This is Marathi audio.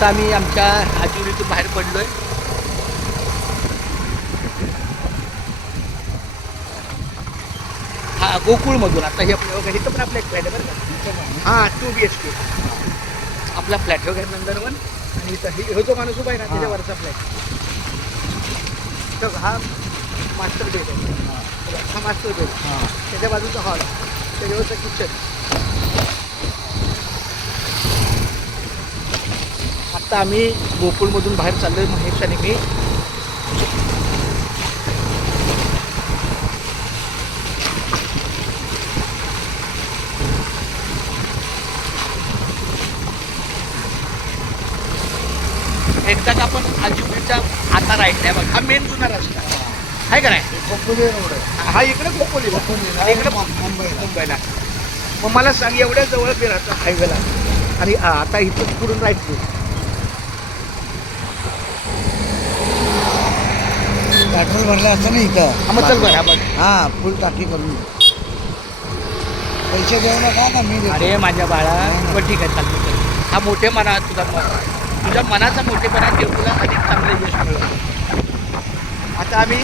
आता आम्ही आमच्या आजिवलीतून बाहेर पडलोय. हा गोकुळमधून आता हे आपलं इथं पण आपला एक फ्लॅट आहे बरं का. हां 2 BHK आपला फ्लॅट वगैरे नंबर 1 आणि इथं हे जो माणूस उभा आहे ना त्याच्यावरचा फ्लॅट. तर हा मास्टर बेड आहे. हा मास्टर बेड त्याच्या बाजूचा हॉल त्याच्यावरचं किचन. आत्ता आम्ही गोकुळमधून बाहेर चाललोय महेश आणि मी. एकदा का आपण आजिवलीच्या आता राईट नाही बघ हा मेन जुना रस्ता आहे का नाही. खोपोली रोड आहे. हा इकडे खोपोलीला इकडे मुंबईला. मग मला सांग एवढ्या जवळ मी राहतो हायवेला आणि आता इथं पुढून राईट घेऊ. पेट्रोल भरलं असतं ना इथं. मग चल बरं आपण. हा फुल टाकी करून पैसे देऊ नका ना मी देतो. अरे माझ्या बाळा पण ठीक आहे चालतो चल. हा मोठे मना तुझ्या मनाचा मोठेपणा ठेव तुला अधिक चांगलं यश मिळेल. आता आम्ही